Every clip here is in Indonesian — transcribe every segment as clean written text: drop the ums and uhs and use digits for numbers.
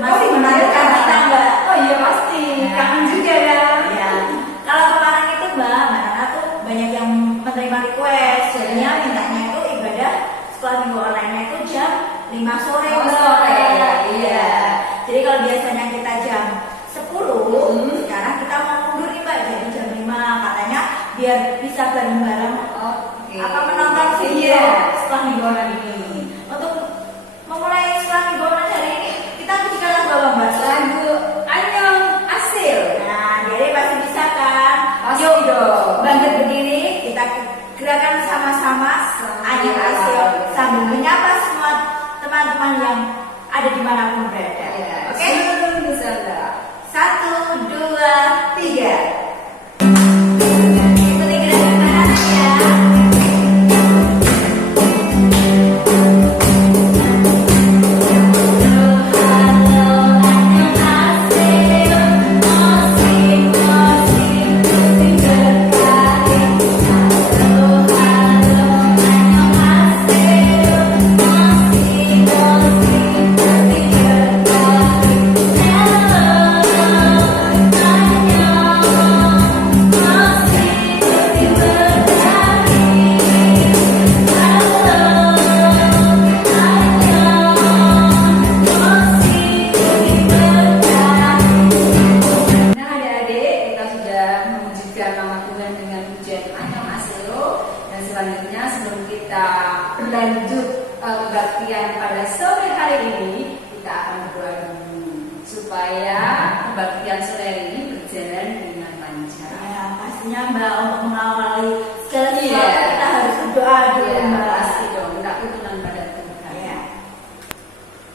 masih menantikan kita Mbak. Oh iya pasti, kangen juga ya. Ya, kalau kemarin itu Mbak Nana tuh banyak yang menerima request, jadinya mintanya itu ibadah sekolah minggu online itu jam 5 sore. Oh, Mbak. sore, Iya. Jadi kalau biasanya kita jam 10, sekarang kita mau mundur nih Mbak jadi jam 5 katanya biar bisa bareng-bareng Oke. menonton video Iya. sekolah minggu online ini. Untuk memulai sekolah minggu online hari ini kita pujikan lagu apa Mbak? Lagu Anyong Asil. Nah, jadi pasti bisa kan? Pasti Yuk dong. bangkit berdiri, kita gerakan sama-sama Anyong Asil sambil menyapa semua teman-teman yang ada dimanapun berada. Iya. Oke? Seluruh Nusantara. 1, 2, 3. Ikuti gerakan anak ya. Nah adik-adik, kita sudah memujikan nama Tuhan dengan pujian Anyong Asil. Dan selanjutnya sebelum kita berlanjut kebaktian pada sore hari ini, kita akan berdoa dulu supaya kebaktian sore hari ini berjalan dengan lancar. Ya, pastinya Mbak untuk mengawali segala sesuatu Iya. kita harus berdoa dulu Iya, Mbak. pasti dong, minta tuntunan pada Tuhan. Ya.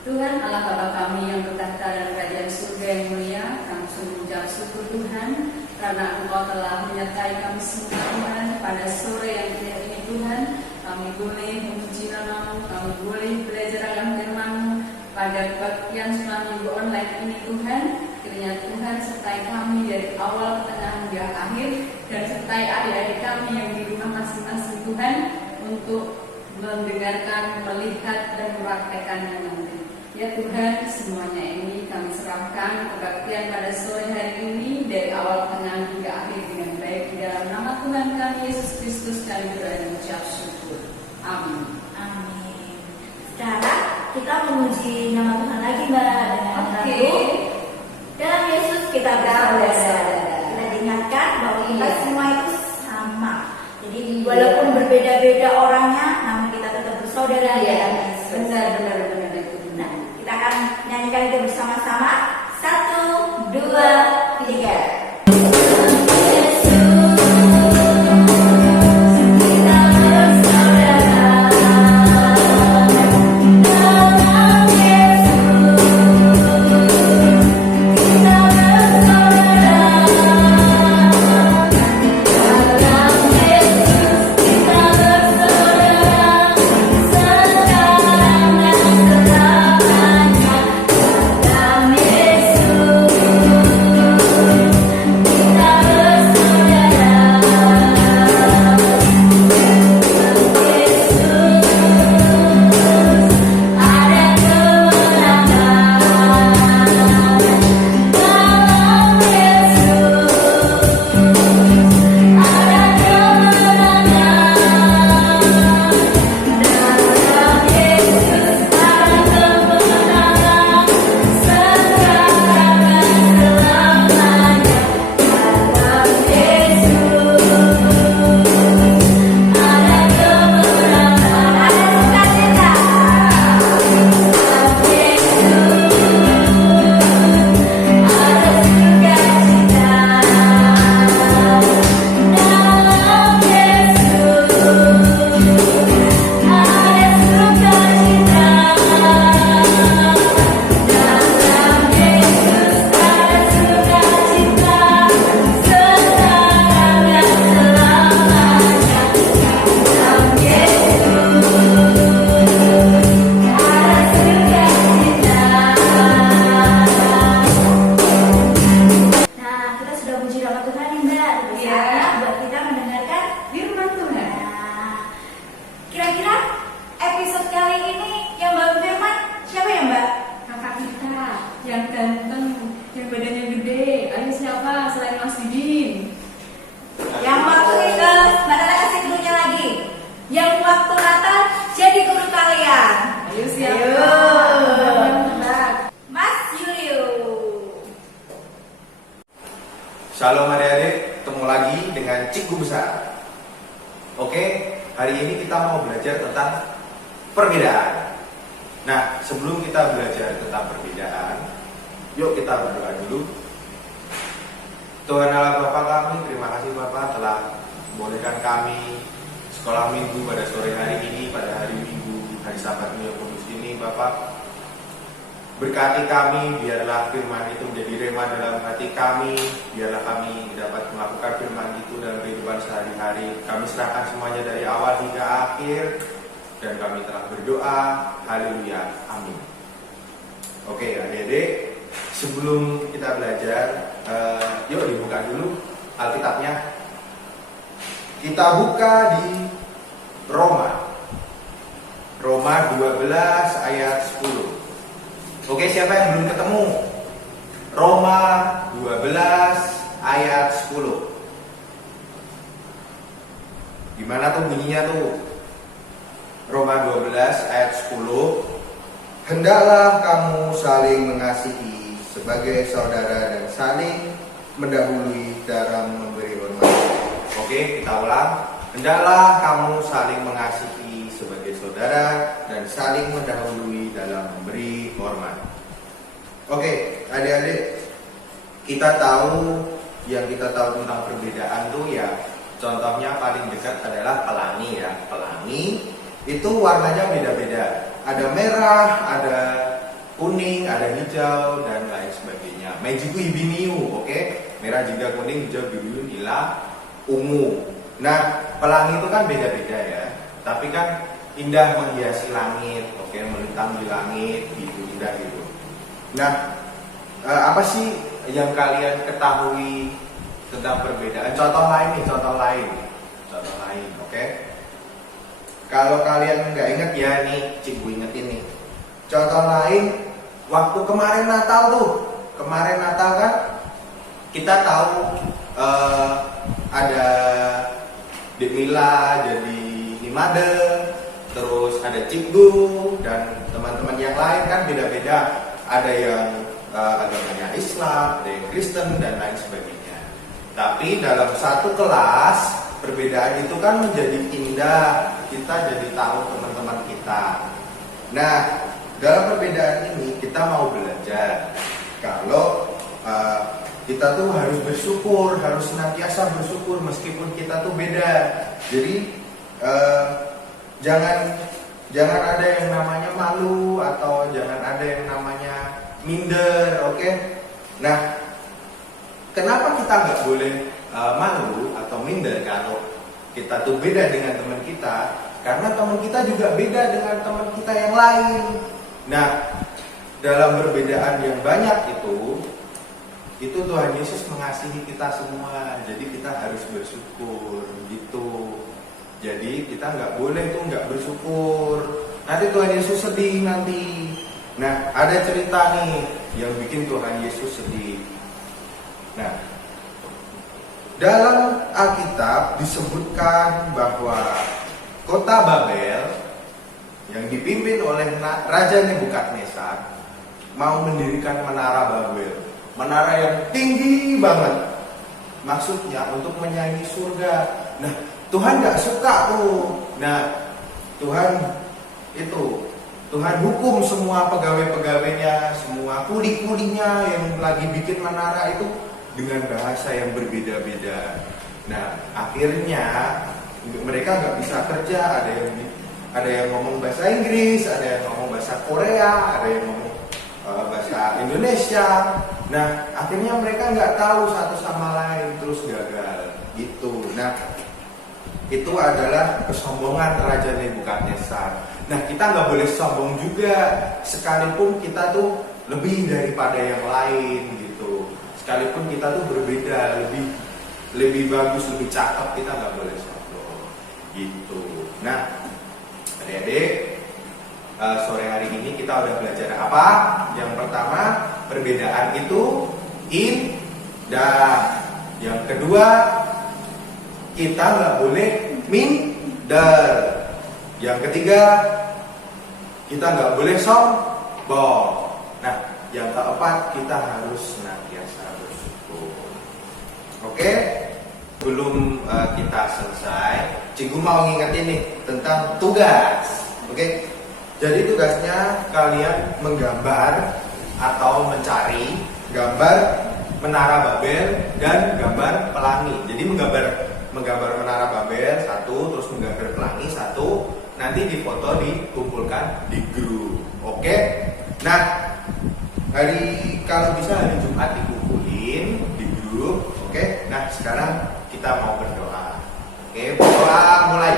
Tuhan Allah Bapa kami yang bertahta dalam kerajaan surga yang mulia, kami sungguh mengucap syukur Tuhan karena Engkau telah menyertai kami semua Tuhan pada sore yang indah ini Tuhan. Kami boleh memuji nama-Mu, kami boleh belajar akan firman-Mu pada kebaktian sekolah minggu online ini Tuhan. Kiranya Tuhan sertai kami dari awal, pertengahan hingga akhir, dan sertai adik-adik kami yang di rumah masing-masing Tuhan untuk mendengarkan, melihat, dan mempraktekannya nanti. Ya Tuhan, semuanya ini kami serahkan kebaktian pada sore hari ini dari awal, tengah, hingga akhir dengan baik di dalam nama Tuhan kami Yesus Kristus kami berdoa dan mengucap syukur. Amin. Amin. Sekarang kita memuji nama Tuhan lagi Mbak dengan lagu dalam Yesus kita bersaudara. Kita diingatkan bahwa kita Iya. semua itu sama. Jadi Iya. walaupun berbeda-beda orangnya, namun kita tetap bersaudara Iya, dalam Yesus. benar itu. Nah, kita akan nyanyikan itu bersama-sama. 1, 2, 3. Amin. Shalom adik-adik, ketemu lagi dengan Cikgu Besar. Oke, hari ini kita mau belajar tentang perbedaan. Nah, sebelum kita belajar tentang perbedaan, yuk kita berdoa dulu. Tuhan Allah Bapa kami, terima kasih Bapa telah membolehkan kami sekolah minggu pada sore hari ini, pada hari Minggu, hari Sabat Minggu Kudus ini Bapa. Berkati kami, biarlah firman itu menjadi rema dalam hati kami, biarlah kami dapat melakukan firman itu dalam kehidupan sehari-hari. Kami serahkan semuanya dari awal hingga akhir, dan kami telah berdoa, haleluya, amin. Oke adik-adik, sebelum kita belajar, yuk dibuka dulu Alkitabnya. Kita buka di Roma 12 ayat 10. Oke, siapa yang belum ketemu? Roma 12 ayat 10. Gimana tuh bunyinya tuh? Roma 12 ayat 10. Hendaklah kamu saling mengasihi sebagai saudara dan saling mendahului dalam memberi hormat. Oke, kita ulang. Hendaklah kamu saling mengasihi sebagai saudara dan saling mendahului dalam memberi hormat. Oke, adik-adik, kita tahu kita tahu tentang perbedaan tuh ya. Contohnya paling dekat adalah pelangi ya. Pelangi itu warnanya beda-beda. Ada merah, ada kuning, ada hijau dan lain sebagainya. Mejiku ibiniu, oke? Merah juga kuning, hijau biru, nila, ungu. Nah, pelangi itu kan beda-beda ya. Tapi kan indah menghiasi langit, oke? Melintang di langit, gitu indah gitu. Nah, apa sih yang kalian ketahui tentang perbedaan? Contoh lain, oke? Kalau kalian nggak inget ya nih, Cikgu ingetin nih. Contoh lain, waktu kemarin Natal kan kita tahu ada Dek Mila jadi Nimade, terus ada Cikgu dan teman-teman yang lain kan beda-beda. Ada yang agamanya Islam, ada yang Kristen dan lain sebagainya. Tapi dalam satu kelas, perbedaan itu kan menjadi indah. Kita jadi tahu teman-teman kita. Nah, dalam perbedaan ini kita mau belajar kalau kita tuh harus bersyukur, harus senantiasa bersyukur meskipun kita tuh beda. Jadi jangan ada yang namanya malu atau jangan ada yang namanya minder, oke? Nah, kenapa kita nggak boleh malu atau minder kalau kita tuh beda dengan teman kita? Karena teman kita juga beda dengan teman kita yang lain. Nah, dalam perbedaan yang banyak itu Tuhan Yesus mengasihi kita semua. Jadi kita harus bersyukur gitu. Jadi kita nggak boleh tuh nggak bersyukur. Nanti Tuhan Yesus sedih nanti. Nah, ada cerita nih yang bikin Tuhan Yesus sedih. Nah, dalam Alkitab disebutkan bahwa kota Babel yang dipimpin oleh Raja Nebukadnezar mau mendirikan menara Babel. Menara yang tinggi banget. Maksudnya untuk menyaingi surga. Nah, Tuhan gak suka tuh. Nah, Tuhan hukum semua pegawai-pegawainya, semua kuli-kulinya yang lagi bikin menara itu dengan bahasa yang berbeda-beda. Nah, akhirnya mereka gak bisa kerja. Ada yang ngomong bahasa Inggris, ada yang ngomong bahasa Korea, ada yang ngomong bahasa Indonesia. Nah, akhirnya mereka nggak tahu satu sama lain, terus gagal gitu. Nah, itu adalah kesombongan Raja Nebukadnezar. Nah, kita nggak boleh sombong juga, sekalipun kita tuh lebih daripada yang lain gitu. Sekalipun kita tuh berbeda, lebih bagus, lebih cakep, kita nggak boleh sombong gitu. Nah, adik-adik, sore hari ini kita udah belajar apa? Yang pertama, perbedaan itu indah. Yang kedua, kita nggak boleh minder. Yang ketiga, kita nggak boleh sombong. Nah, yang keempat, kita harus senantiasa bersyukur. Oke, belum kita selesai, Cikgu mau ngingetin nih tentang tugas. Oke, jadi tugasnya kalian menggambar atau mencari gambar menara Babel dan gambar pelangi. Jadi menggambar menara Babel satu, terus menggambar pelangi satu, nanti difoto dikumpulkan di grup. Oke, nah kalau bisa hari Jumat dikumpulin di grup. Oke, nah sekarang kita mau berdoa. Oke, berdoa mulai.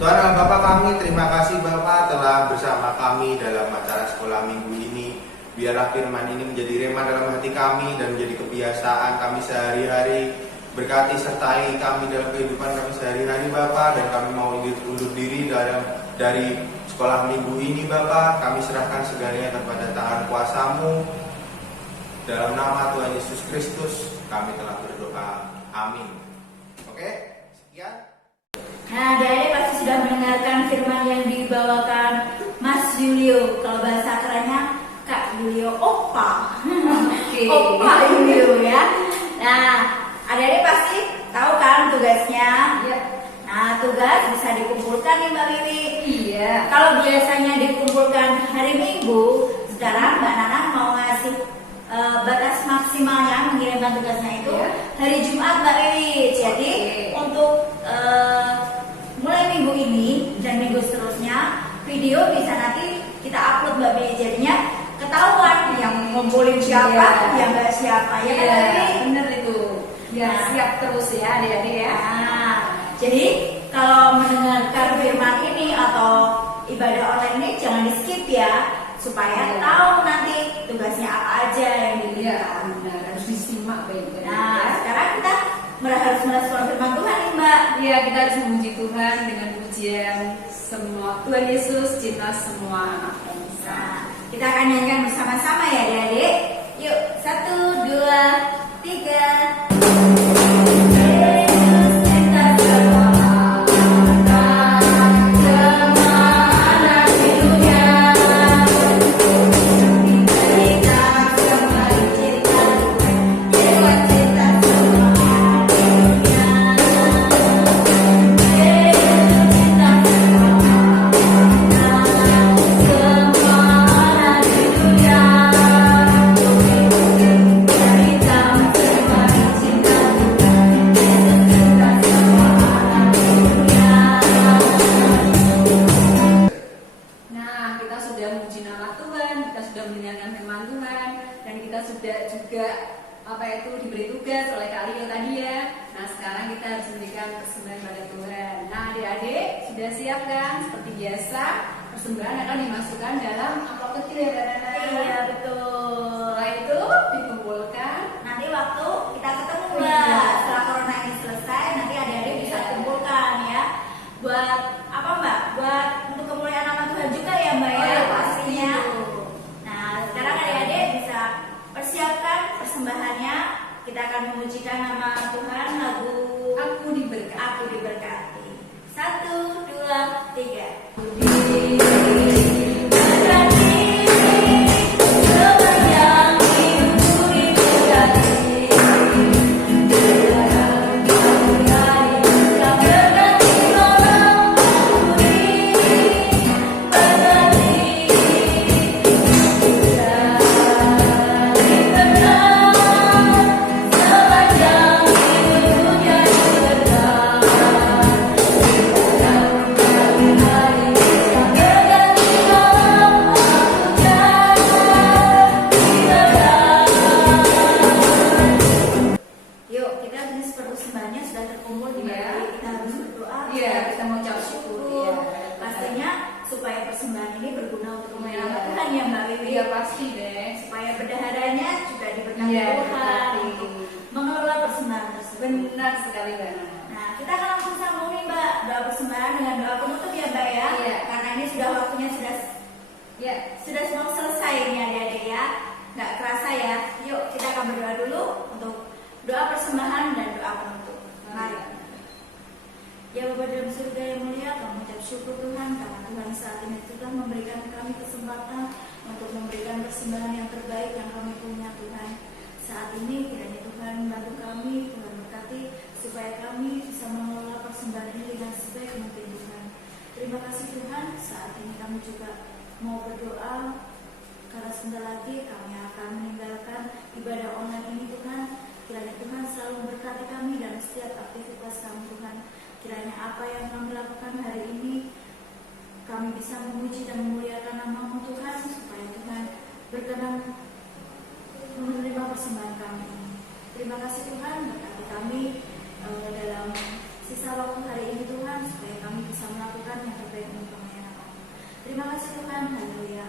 Tuhan Allah Bapa kami, terima kasih Bapak telah bersama kami dalam acara sekolah minggu ini. Biarlah firman ini menjadi rema dalam hati kami dan menjadi kebiasaan kami sehari-hari. Berkati sertai kami dalam kehidupan kami sehari-hari Bapak, dan kami mau undur diri dari sekolah minggu ini Bapak. Kami serahkan segalanya kepada tangan kuasa-Mu. Dalam nama Tuhan Yesus Kristus kami telah berdoa. Amin. Oke, sekian. Nah, adik-adik pasti sudah mendengarkan firman yang dibawakan Mas Yulio. Kalau bahasa kerennya Kak Yulio Opa. Opa Yulio ya. Nah, adik-adik pasti tahu kan tugasnya? Iya. Nah, tugas bisa dikumpulkan nih Mbak Wiwi. Iya. Kalau biasanya dikumpulkan hari Minggu, sekarang Mbak Nana mau ngasih batas maksimalnya mengirimkan tugasnya itu hari Jumat Mbak Wiwi. Jadi untuk mulai minggu ini dan minggu seterusnya video bisa nanti kita upload Mbak Wiwi. Jadinya ketahuan yang ngumpulin siapa, yang nggak siapa ya kan Mbak Wiwi? Bener itu. Ya siap terus ya adik-adik ya. Nah, jadi kalau mendengarkan firman ini atau ibadah online ini jangan di skip ya, supaya tahu nanti tugasnya apa aja yang diberikan. Benar, harus disimak baik-baik. Nah, sekarang kita harus merespon firman Tuhan nih Mbak. Iya, kita harus memuji Tuhan dengan pujian semua Tuhan Yesus cinta semua anak bangsa. Nah, kita akan nyanyikan bersama-sama ya adik-adik. Yuk, 1, 2, 3. Diberi tugas oleh Kak Lio tadi ya. Nah sekarang kita harus memberikan persembahan pada Tuhan. Nah adik-adik sudah siap kan? Seperti biasa persembahan akan dimasukkan dalam amplop kecil ya Mbak Nana. Iya betul. Setelah itu dikumpulkan. Nanti waktu kita ketemu Mbak, setelah corona ini selesai, nanti adik-adik bisa kumpulkan ya. Buat apa Mbak? Buat untuk kemuliaan nama Tuhan juga ya Mbak ya, pastinya. Nah sekarang adik-adik bisa persiapkan persembahannya. Kita akan memujikan nama Tuhan lagu Aku Diberkati. Aku Diberkati. 1, 2, 3. Benar sekali Mbak. Nah, kita akan langsung sambung nih Mbak, doa persembahan dengan doa penutup ya Mbak ya. Iya. Karena ini sudah waktunya sudah mau selesai ini adik-adik ya. Nggak kerasa ya. Yuk kita akan berdoa dulu untuk doa persembahan dan doa penutup. Mari. Ya Bapa dalam surga yang mulia, kami mengucap syukur Tuhan karena Tuhan saat ini telah memberikan kami kesempatan untuk memberikan persembahan yang terbaik yang kami punya Tuhan. Saat ini kiranya Tuhan Tuhan bantu kami, Tuhan berkati supaya kami bisa mengelola persembahan ini dengan sebaik mungkin Tuhan. Terima kasih Tuhan, saat ini kami juga mau berdoa karena sebentar lagi kami akan meninggalkan ibadah online ini Tuhan. Kiranya Tuhan selalu berkati kami dalam setiap aktivitas kami Tuhan. Kiranya apa yang kami lakukan hari ini kami bisa memuji dan memuliakan nama-Mu Tuhan, supaya Tuhan berkenan menerima persembahan kami ini. Terima kasih Tuhan, berkati kami dalam sisa waktu hari ini Tuhan, supaya kami bisa melakukan yang terbaik untuk kemuliaan nama-Mu. Terima kasih Tuhan, haleluya.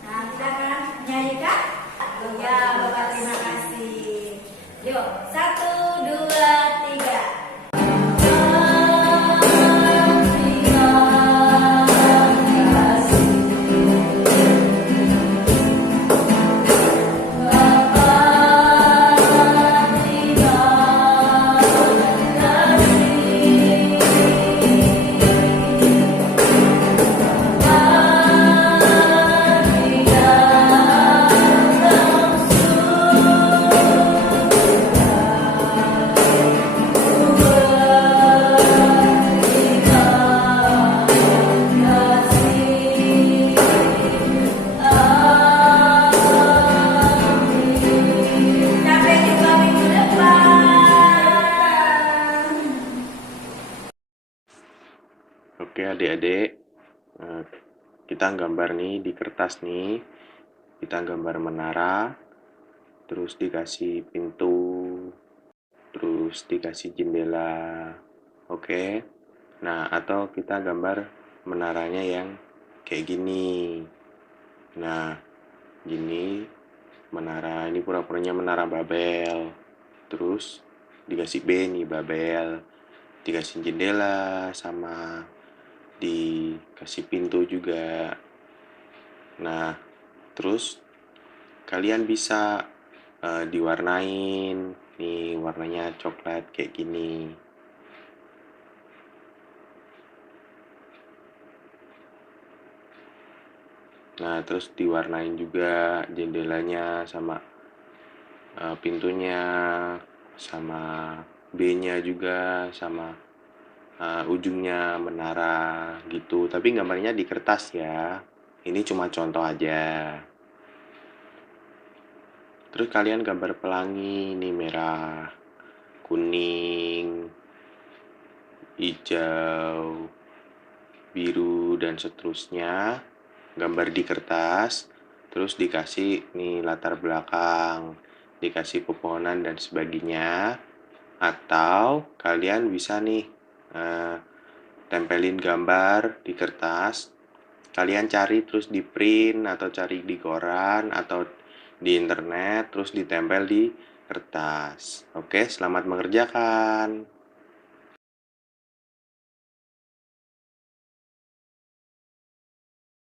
Nah, kita akan nyanyikan? Ya, Bapak terima kasih. Yuk, 1, 2, 3. Sampai jumpa minggu depan. Oke adik-adik, kita gambar nih di kertas nih, kita gambar menara, terus dikasih pintu, terus dikasih jendela, oke. Nah, atau kita gambar menaranya yang kayak gini. Nah, gini menara, ini pura-puranya menara Babel. Terus dikasih B nih Babel, dikasih jendela sama dikasih pintu juga. Nah, terus kalian bisa diwarnain nih, warnanya coklat kayak gini. Nah, terus diwarnain juga jendelanya sama pintunya, sama B-nya juga, sama ujungnya menara gitu. Tapi gambarnya di kertas ya. Ini cuma contoh aja. Terus kalian gambar pelangi, ini merah, kuning, hijau, biru, dan seterusnya. Gambar di kertas, terus dikasih nih latar belakang, dikasih pepohonan dan sebagainya. Atau kalian bisa nih tempelin gambar di kertas, kalian cari terus di print atau cari di koran atau di internet, terus ditempel di kertas. Oke, selamat mengerjakan.